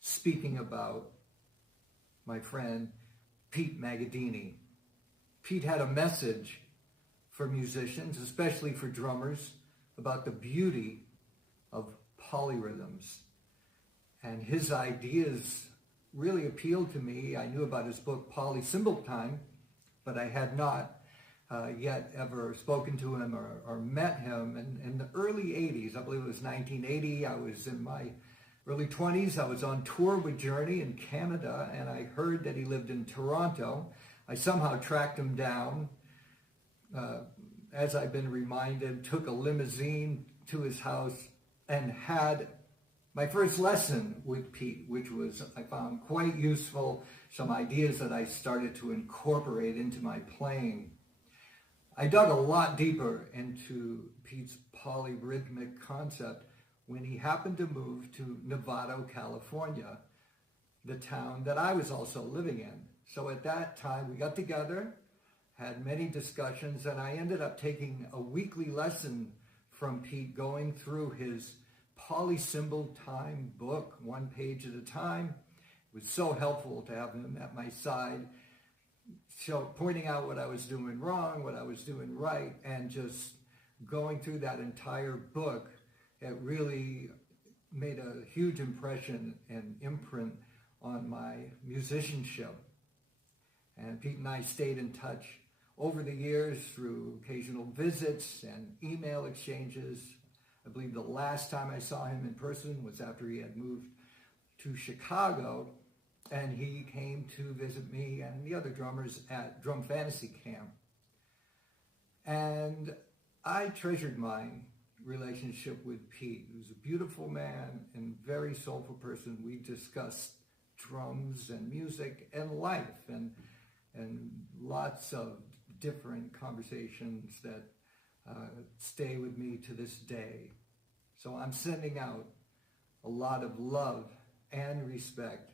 speaking about my friend Pete Magadini. Pete had a message for musicians, especially for drummers, about the beauty of polyrhythms. And his ideas really appealed to me. I knew about his book, Polysymbol Time, but I had not yet ever spoken to him or met him. And in the early 80s, I believe it was 1980, I was in my early 20s. I was on tour with Journey in Canada, and I heard that he lived in Toronto. I somehow tracked him down, as I've been reminded, took a limousine to his house and had my first lesson with Pete, which was, I found quite useful, some ideas that I started to incorporate into my playing. I dug a lot deeper into Pete's polyrhythmic concept when he happened to move to Novato, California, the town that I was also living in. So at that time, we got together, had many discussions, and I ended up taking a weekly lesson from Pete, going through his Polysymbol Time book, one page at a time. It was so helpful to have him at my side, so pointing out what I was doing wrong, what I was doing right, and just going through that entire book. It really made a huge impression and imprint on my musicianship. And Pete and I stayed in touch over the years through occasional visits and email exchanges. I believe the last time I saw him in person was after he had moved to Chicago, and he came to visit me and the other drummers at Drum Fantasy Camp. And I treasured my relationship with Pete. He was a beautiful man and very soulful person. We discussed drums and music and life and lots of different conversations that stay with me to this day. So I'm sending out a lot of love and respect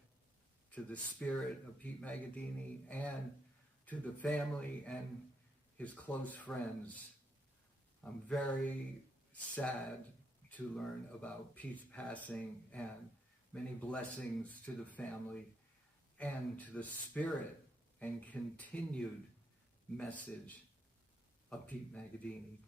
to the spirit of Pete Magadini and to the family and his close friends. I'm very sad to learn about Pete's passing, and many blessings to the family and to the spirit and continued message of Pete Magadini.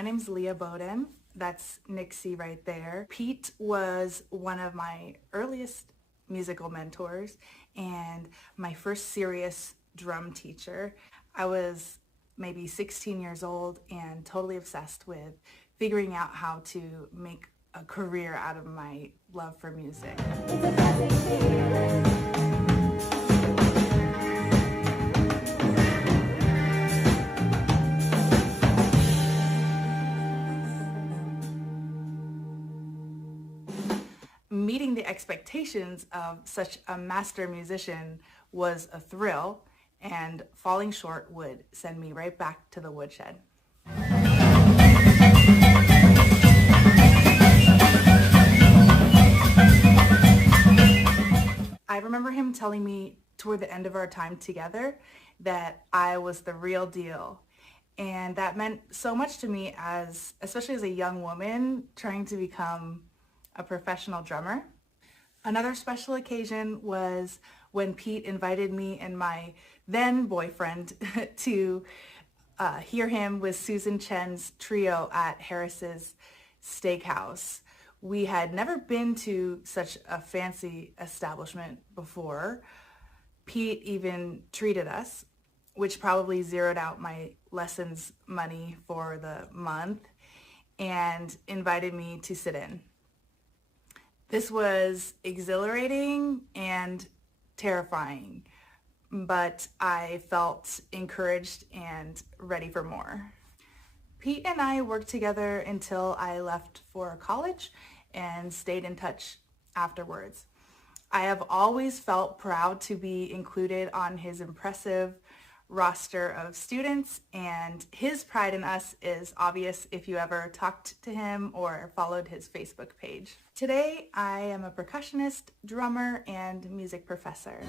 My name's Leah Bowden. That's Nixie right there. Pete was one of my earliest musical mentors and my first serious drum teacher. I was maybe 16 years old and totally obsessed with figuring out how to make a career out of my love for music. Meeting the expectations of such a master musician was a thrill, and falling short would send me right back to the woodshed. I remember him telling me toward the end of our time together that I was the real deal. And that meant so much to me, especially as a young woman trying to become a professional drummer. Another special occasion was when Pete invited me and my then boyfriend to hear him with Susan Chen's trio at Harris's Steakhouse. We had never been to such a fancy establishment before. Pete even treated us, which probably zeroed out my lessons money for the month, and invited me to sit in. This was exhilarating and terrifying, but I felt encouraged and ready for more. Pete and I worked together until I left for college and stayed in touch afterwards. I have always felt proud to be included on his impressive roster of students, and his pride in us is obvious if you ever talked to him or followed his Facebook page. Today, I am a percussionist, drummer, and music professor.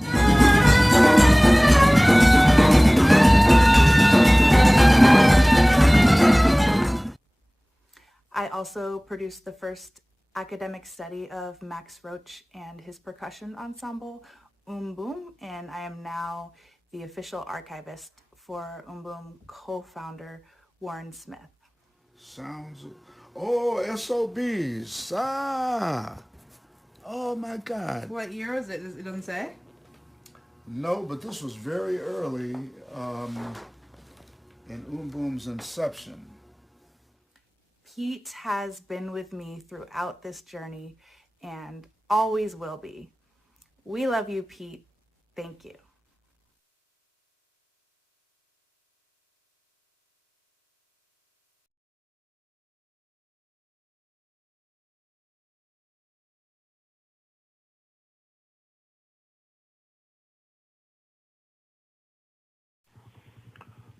I also produced the first academic study of Max Roach and his percussion ensemble, Boom, and I am now the official archivist for Boom co-founder Warren Smith. Sounds, oh, SOBs, oh my God. What year was it? It doesn't say? No, but this was very early in Boom's inception. Pete has been with me throughout this journey and always will be. We love you, Pete. Thank you.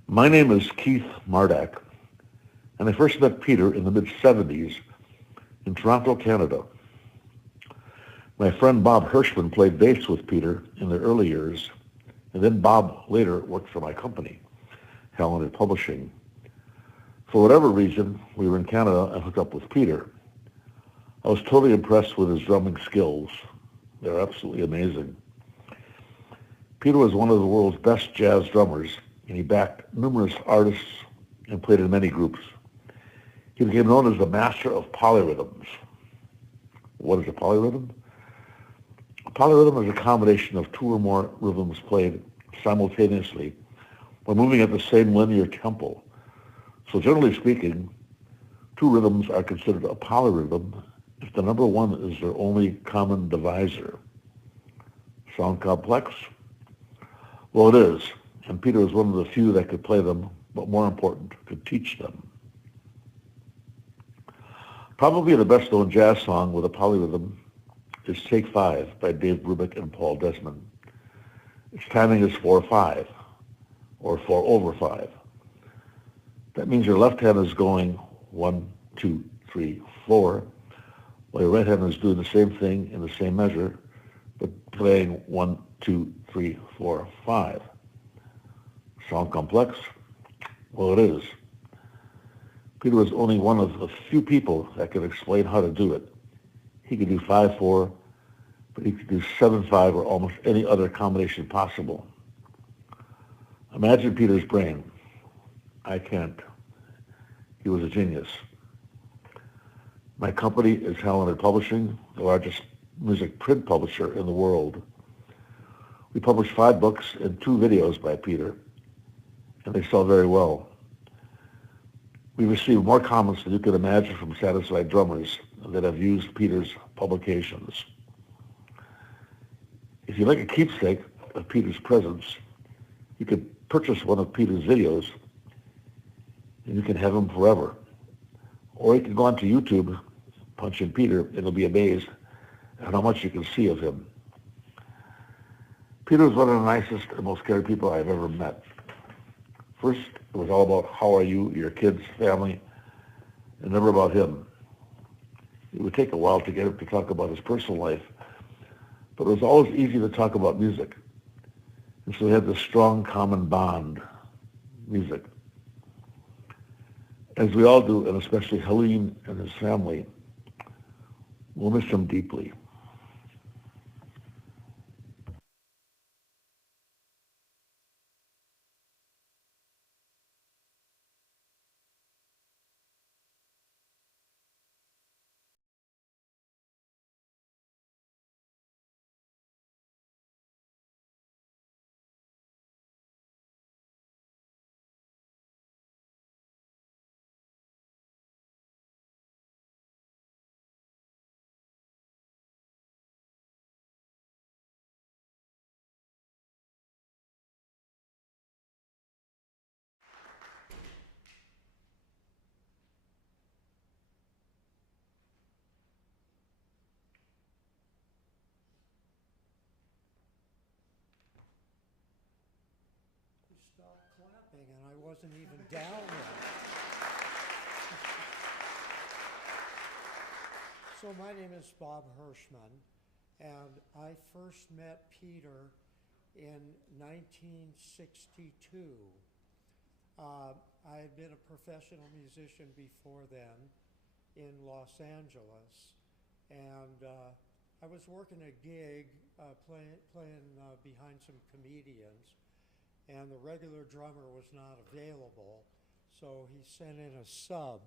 My name is Keith Mardak, and I first met Peter in the mid-70s in Toronto, Canada. My friend Bob Hirschman played bass with Peter in the early years, and then Bob later worked for my company, Helen Publishing. For whatever reason, we were in Canada and hooked up with Peter. I was totally impressed with his drumming skills. They're absolutely amazing. Peter was one of the world's best jazz drummers, and he backed numerous artists and played in many groups. He became known as the master of polyrhythms. What is a polyrhythm? A polyrhythm is a combination of two or more rhythms played simultaneously while moving at the same linear tempo. So generally speaking, two rhythms are considered a polyrhythm if the number one is their only common divisor. Sound complex? Well, it is, and Peter was one of the few that could play them, but more important, could teach them. Probably the best-known jazz song with a polyrhythm is Take 5 by Dave Brubeck and Paul Desmond. Its timing is 4/5, or 4/5. That means your left hand is going 1, 2, 3, 4, while your right hand is doing the same thing in the same measure, but playing 1, 2, 3, 4, 5. Sound complex? Well, it is. Peter was only one of the few people that could explain how to do it. He could do 5/4, but he could do 7/5 or almost any other combination possible. Imagine Peter's brain. I can't. He was a genius. My company is Helen Publishing, the largest music print publisher in the world. We published 5 books and 2 videos by Peter, and they sell very well. We received more comments than you could imagine from satisfied drummers that have used Peter's publications. If you like a keepsake of Peter's presence, you could purchase one of Peter's videos and you can have him forever. Or you can go onto YouTube, punch in Peter, and you'll be amazed at how much you can see of him. Peter was one of the nicest and most caring people I've ever met. First, it was all about how are you, your kids, family, and never about him. It would take a while to get him to talk about his personal life, but it was always easy to talk about music. And so we had this strong common bond, music. As we all do, and especially Helene and his family, we'll miss him deeply. Stopped clapping and I wasn't even down yet. So my name is Bob Hirschman, and I first met Peter in 1962. I had been a professional musician before then in Los Angeles, and I was working a gig playing behind some comedians, and the regular drummer was not available, so he sent in a sub,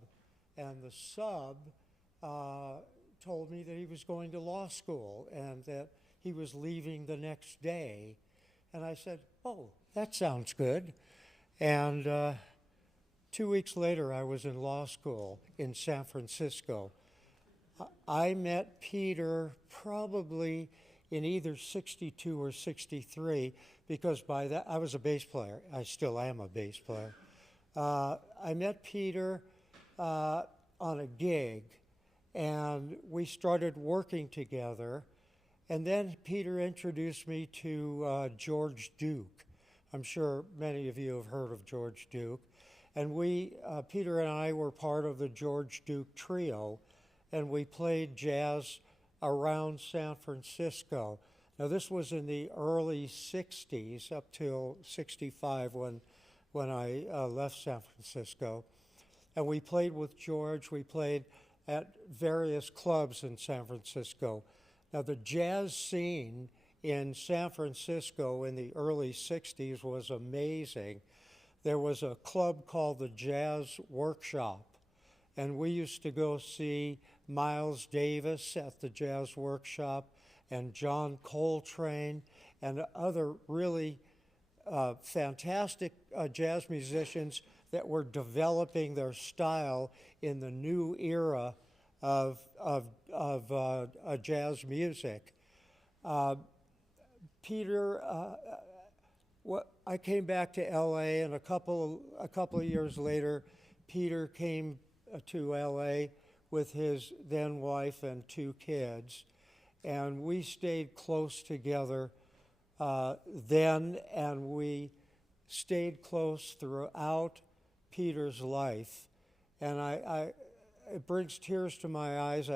and the sub told me that he was going to law school and that he was leaving the next day. And I said, oh, that sounds good. And 2 weeks later, I was in law school in San Francisco. I met Peter probably in either 62 or 63, because by that, I was a bass player. I still am a bass player. I met Peter on a gig, and we started working together. And then Peter introduced me to George Duke. I'm sure many of you have heard of George Duke. And Peter and I were part of the George Duke trio, and we played jazz around San Francisco. Now this was in the early 60s, up till 65 when I left San Francisco. And we played with George. We played at various clubs in San Francisco. Now the jazz scene in San Francisco in the early 60s was amazing. There was a club called the Jazz Workshop, and we used to go see Miles Davis at the Jazz Workshop and John Coltrane and other really fantastic jazz musicians that were developing their style in the new era of jazz music. Peter, I came back to LA, and a couple of years later, Peter came to LA with his then wife and 2 kids, and we stayed close together then, and we stayed close throughout Peter's life. And it brings tears to my eyes.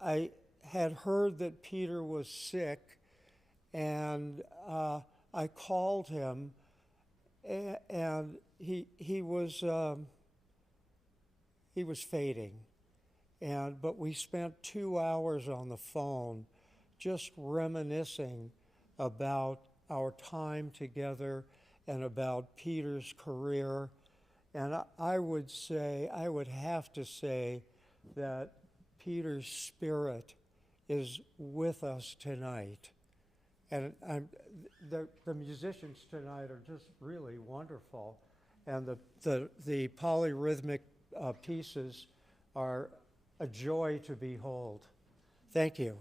I had heard that Peter was sick, and I called him, and he was fading, but we spent 2 hours on the phone, just reminiscing about our time together and about Peter's career And I would say, I would have to say that Peter's spirit is with us tonight. And the musicians tonight are just really wonderful. And the polyrhythmic pieces are a joy to behold. Thank you.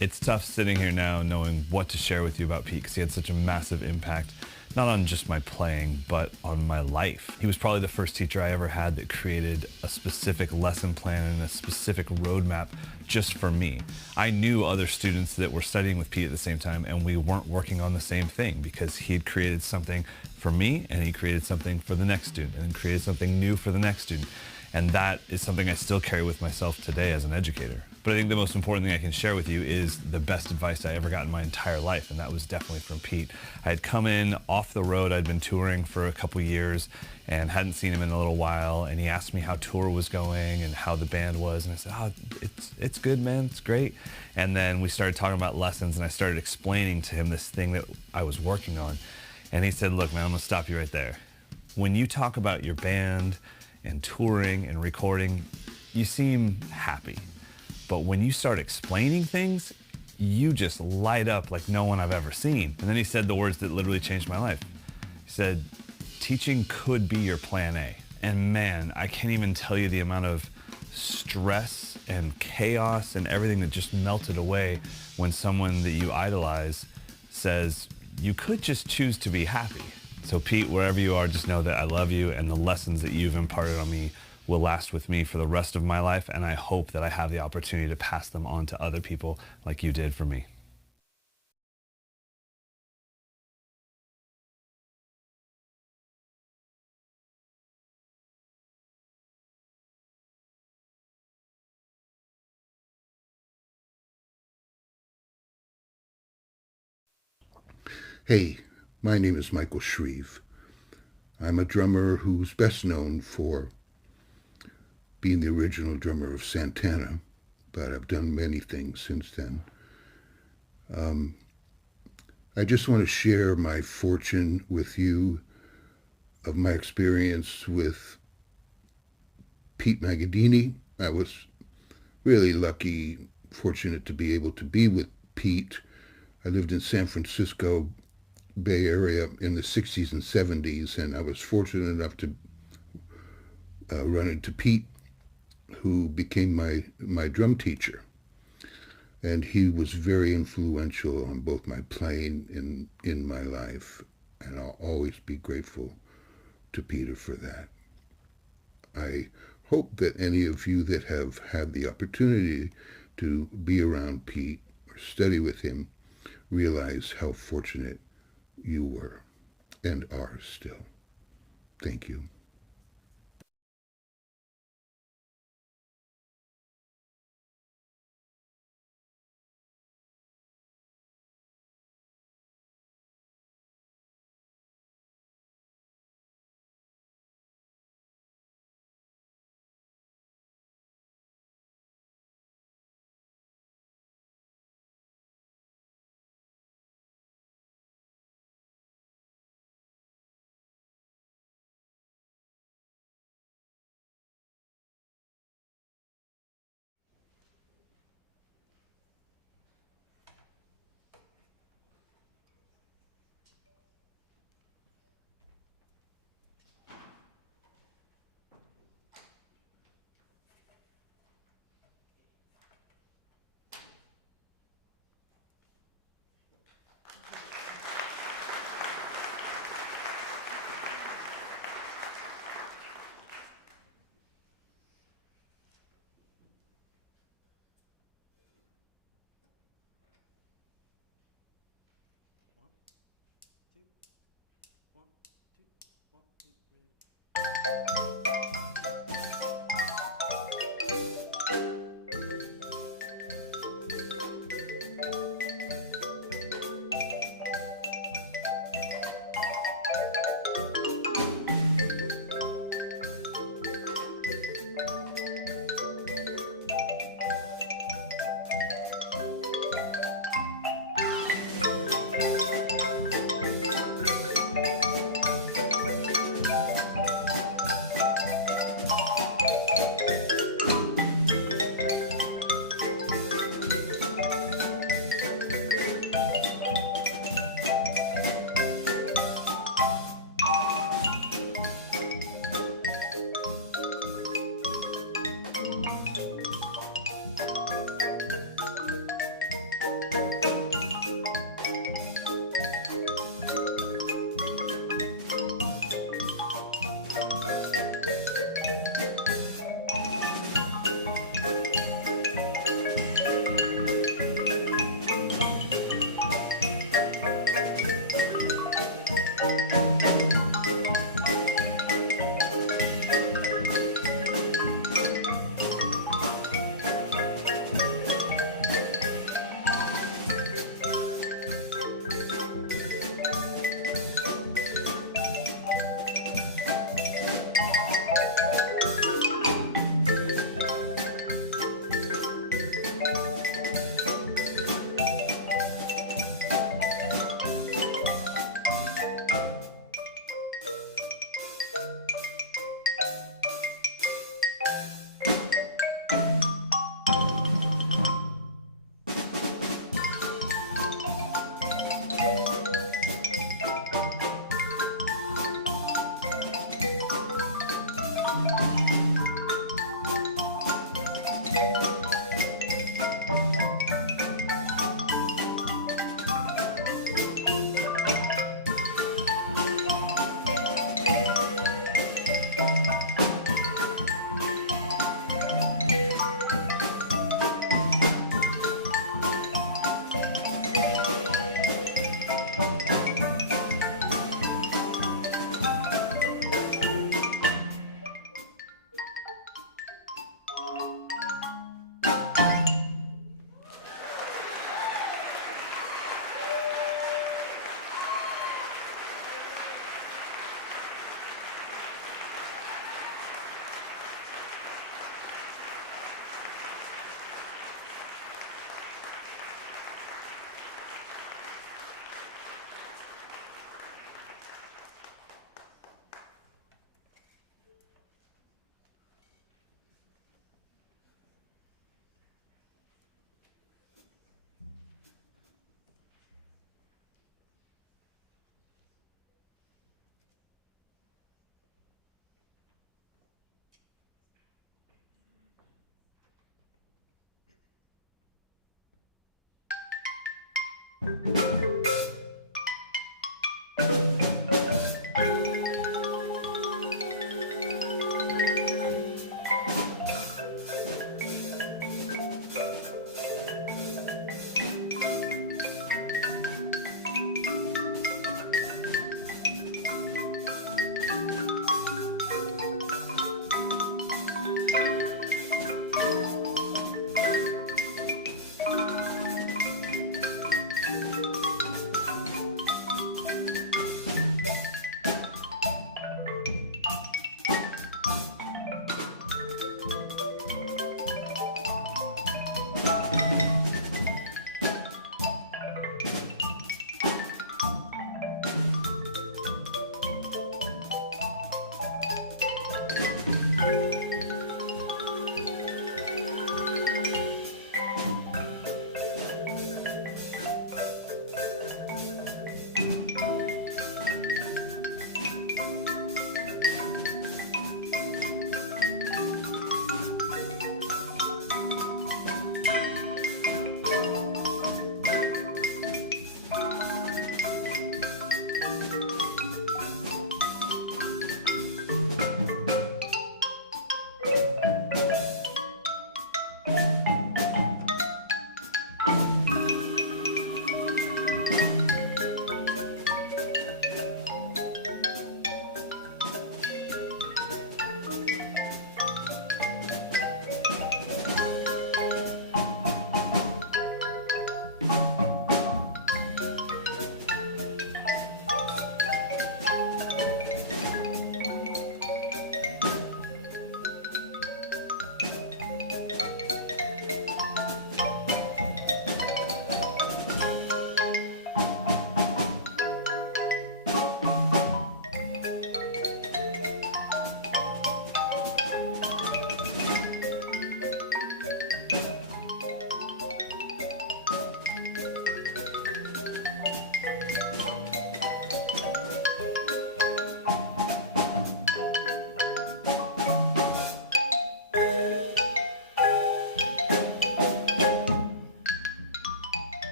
It's tough sitting here now knowing what to share with you about Pete because he had such a massive impact, not on just my playing, but on my life. He was probably the first teacher I ever had that created a specific lesson plan and a specific roadmap just for me. I knew other students that were studying with Pete at the same time, and we weren't working on the same thing because he had created something for me, and he created something for the next student, and created something new for the next student. And that is something I still carry with myself today as an educator. But I think the most important thing I can share with you is the best advice I ever got in my entire life, and that was definitely from Pete. I had come in off the road. I'd been touring for a couple years and hadn't seen him in a little while, and he asked me how tour was going and how the band was, and I said, oh, it's good, man, it's great. And then we started talking about lessons, and I started explaining to him this thing that I was working on. And he said, look, man, I'm gonna stop you right there. When you talk about your band and touring and recording, you seem happy. But when you start explaining things, you just light up like no one I've ever seen. And then he said the words that literally changed my life. He said, teaching could be your plan A. And man, I can't even tell you the amount of stress and chaos and everything that just melted away when someone that you idolize says, you could just choose to be happy. So Pete, wherever you are, just know that I love you, and the lessons that you've imparted on me will last with me for the rest of my life, and I hope that I have the opportunity to pass them on to other people like you did for me. Hey, my name is Michael Shreve. I'm a drummer who's best known for being the original drummer of Santana, but I've done many things since then. I just want to share my fortune with you of my experience with Pete Magadini. I was really lucky, fortunate to be able to be with Pete. I lived in San Francisco Bay Area in the 60s and 70s, and I was fortunate enough to run into Pete, who became my drum teacher. And he was very influential on both my playing in my life, and I'll always be grateful to Peter for that. I hope that any of you that have had the opportunity to be around Pete or study with him realize how fortunate you were and are still. Thank you.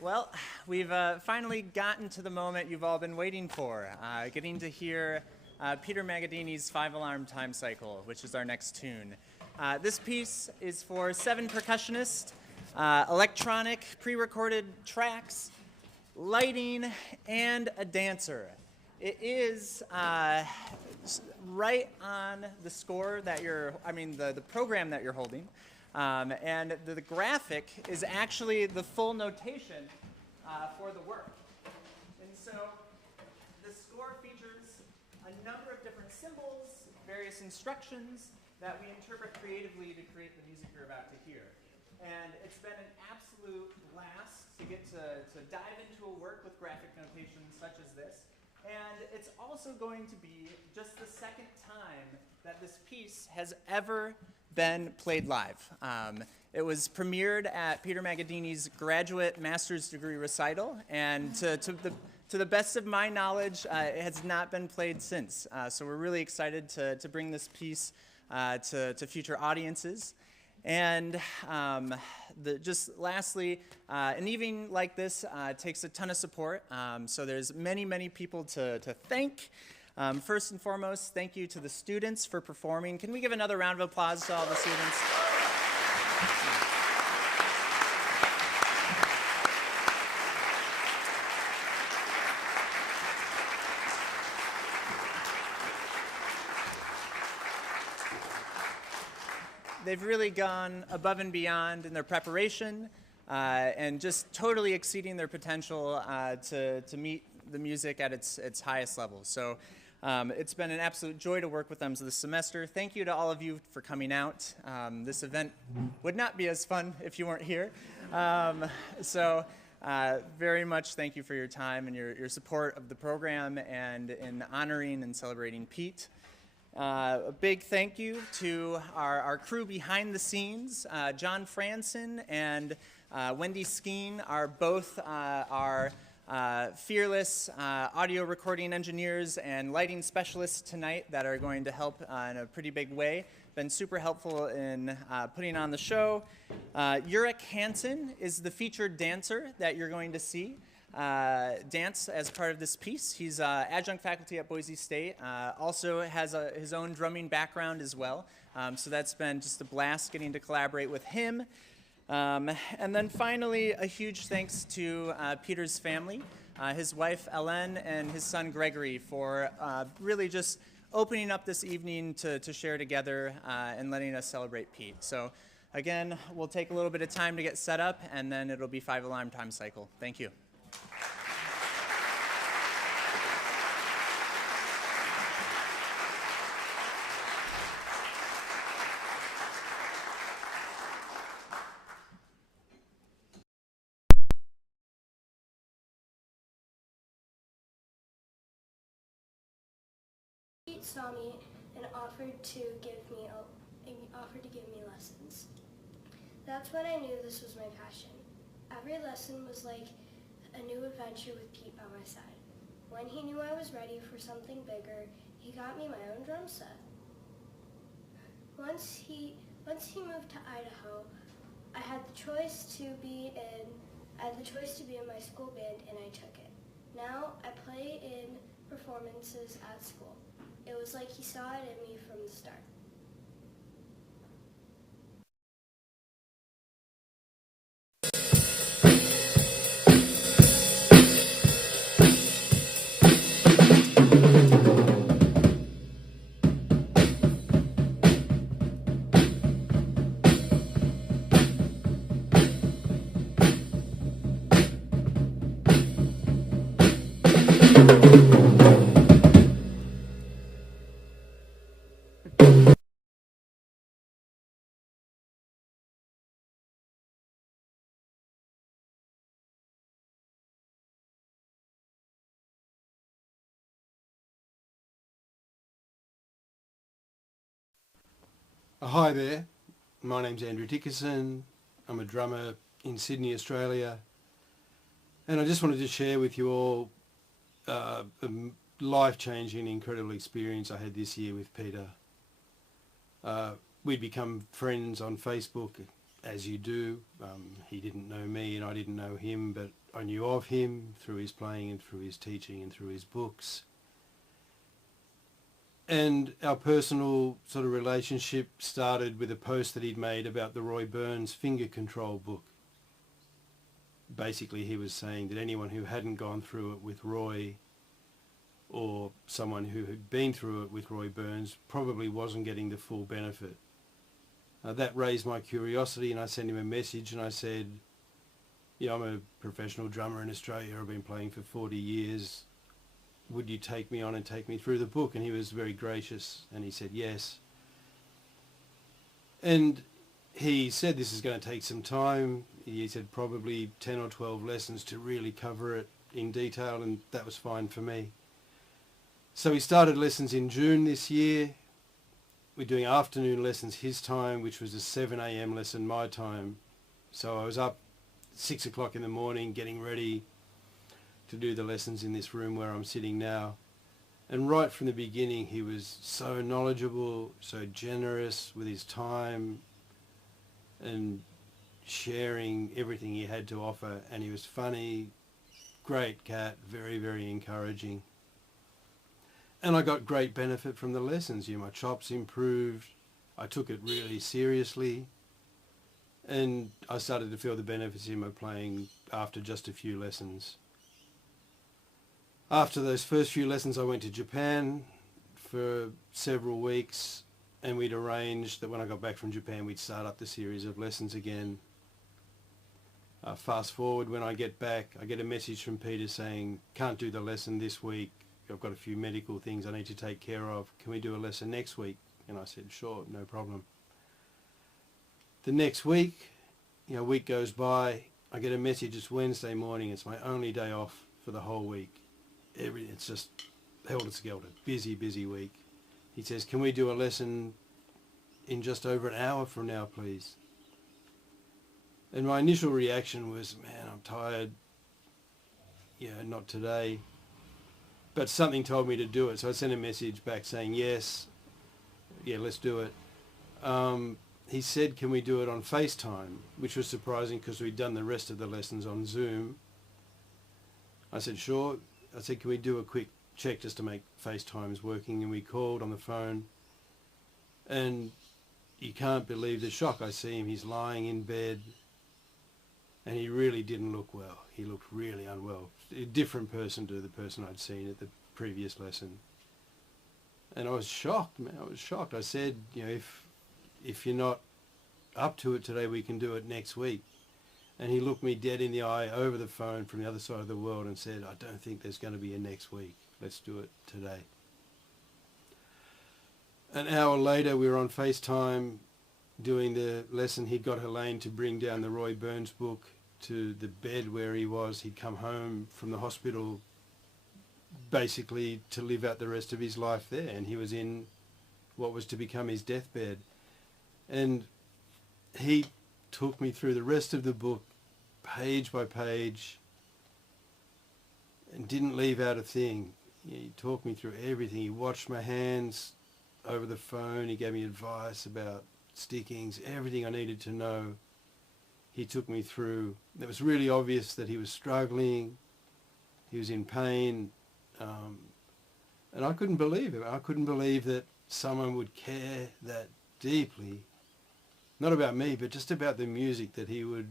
Well, we've finally gotten to the moment you've all been waiting for, getting to hear Peter Magadini's 5-alarm time cycle, which is our next tune. This piece is for 7 percussionists, electronic, pre-recorded tracks, lighting, and a dancer. It is right on the score that the program that you're holding. And the graphic is actually the full notation for the work. And so the score features a number of different symbols, various instructions that we interpret creatively to create the music you're about to hear. And it's been an absolute blast to get to dive into a work with graphic notation such as this. And it's also going to be just the second time that this piece has ever been played live. It was premiered at Peter Magadini's graduate master's degree recital, and to the best of my knowledge, it has not been played since. So we're really excited to bring this piece to future audiences. And just lastly, an evening like this takes a ton of support. So there's many, many people to thank. First and foremost, thank you to the students for performing. Can we give another round of applause to all the students? they've really gone above and beyond in their preparation and just totally exceeding their potential to meet the music at its highest level. So it's been an absolute joy to work with them this semester. Thank you to all of you for coming out. This event would not be as fun if you weren't here. Very much thank you for your time and your support of the program and in honoring and celebrating Pete. A big thank you to our crew behind the scenes. John Franson and Wendy Skeen are both our fearless audio recording engineers and lighting specialists tonight that are going to help in a pretty big way. Been super helpful in putting on the show. Ulrich Hansen is the featured dancer that you're going to see dance as part of this piece. He's adjunct faculty at Boise State, also has his own drumming background as well. So that's been just a blast getting to collaborate with him. And then finally, a huge thanks to Peter's family, his wife Ellen and his son Gregory for really just opening up this evening to share together and letting us celebrate Pete. So again, we'll take a little bit of time to get set up and then it'll be 5-alarm time cycle. Thank you. Pete saw me and offered to give me lessons. That's when I knew this was my passion. Every lesson was like a new adventure with Pete by my side. When he knew I was ready for something bigger, he got me my own drum set. Once he moved to Idaho, I had the choice to be in my school band, and I took it. Now I play in performances at school. It was like he saw it in me from the start. Hi there, my name's Andrew Dickerson. I'm a drummer in Sydney, Australia, and I just wanted to share with you all a life-changing, incredible experience I had this year with Peter. We'd become friends on Facebook, as you do. He didn't know me and I didn't know him, but I knew of him through his playing and through his teaching and through his books. And our personal sort of relationship started with a post that he'd made about the Roy Burns finger control book. Basically, he was saying that anyone who hadn't gone through it with Roy, or someone who had been through it with Roy Burns, probably wasn't getting the full benefit. That raised my curiosity, and I sent him a message and I said, I'm a professional drummer in Australia. I've been playing for 40 years. Would you take me on and take me through the book? And he was very gracious and he said yes. And he said this is going to take some time. He said probably 10 or 12 lessons to really cover it in detail, and that was fine for me. So we started lessons in June this year. We're doing afternoon lessons his time, which was a 7 a.m. lesson my time. So I was up 6 o'clock in the morning getting ready to do the lessons in this room where I'm sitting now. And right from the beginning he was so knowledgeable, so generous with his time and sharing everything he had to offer, and he was funny, great cat, very, very encouraging. And I got great benefit from the lessons. My chops improved, I took it really seriously, and I started to feel the benefits in my playing after just a few lessons. After those first few lessons I went to Japan for several weeks, and we'd arranged that when I got back from Japan, we'd start up the series of lessons again. Fast forward, when I get back, I get a message from Peter saying, can't do the lesson this week. I've got a few medical things I need to take care of. Can we do a lesson next week? And I said, sure, no problem. The next week, a week goes by, I get a message, it's Wednesday morning, it's my only day off for the whole week. It's just helter-skelter, busy week. He says, can we do a lesson in just over an hour from now, please? And my initial reaction was, man, I'm tired. Not today. But something told me to do it. So I sent a message back saying, yes, let's do it. He said, can we do it on FaceTime? Which was surprising because we'd done the rest of the lessons on Zoom. I said, sure. I said, can we do a quick check just to make FaceTimes working? And we called on the phone. And you can't believe the shock. I see him. He's lying in bed. And he really didn't look well. He looked really unwell. A different person to the person I'd seen at the previous lesson. And I was shocked, man. I was shocked. I said, if you're not up to it today, we can do it next week. And he looked me dead in the eye over the phone from the other side of the world and said, I don't think there's going to be a next week. Let's do it today. An hour later, we were on FaceTime doing the lesson. He'd got Helene to bring down the Roy Burns book to the bed where he was. He'd come home from the hospital basically to live out the rest of his life there, and he was in what was to become his deathbed. And he took me through the rest of the book, page by page, and didn't leave out a thing. He talked me through everything. He watched my hands over the phone. He gave me advice about stickings, everything I needed to know. He took me through. It was really obvious that he was struggling. He was in pain. And I couldn't believe it. I couldn't believe that someone would care that deeply, not about me, but just about the music, that he would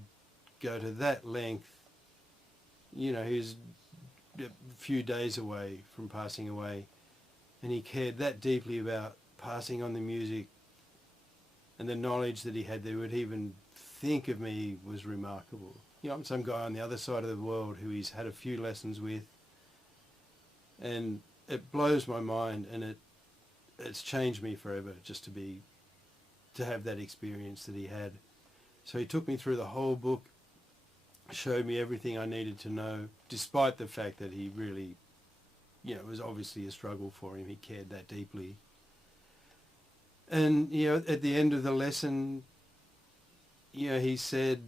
go to that length. He was a few days away from passing away, and he cared that deeply about passing on the music, and the knowledge that he had, they would even think of me, was remarkable. I'm some guy on the other side of the world who he's had a few lessons with, and it blows my mind, and it's changed me forever just to have that experience that he had. So he took me through the whole book, showed me everything I needed to know, despite the fact that he really, it was obviously a struggle for him. He cared that deeply. And, at the end of the lesson, he said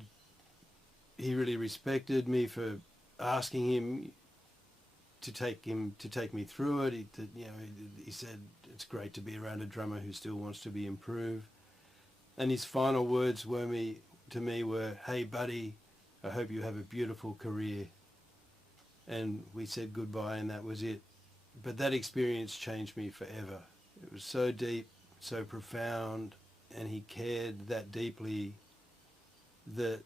he really respected me for asking him to take me through it. He said it's great to be around a drummer who still wants to be improved. And his final words to me were, hey buddy, I hope you have a beautiful career. And we said goodbye, and that was it. But that experience changed me forever. It was so deep, so profound, and he cared that deeply that,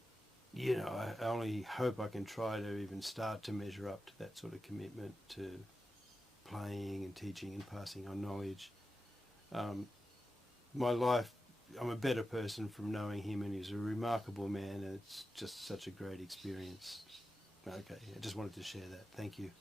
I only hope I can try to even start to measure up to that sort of commitment to playing and teaching and passing on knowledge. My life, I'm a better person from knowing him, and he's a remarkable man, and it's just such a great experience. Okay, I just wanted to share that. Thank you.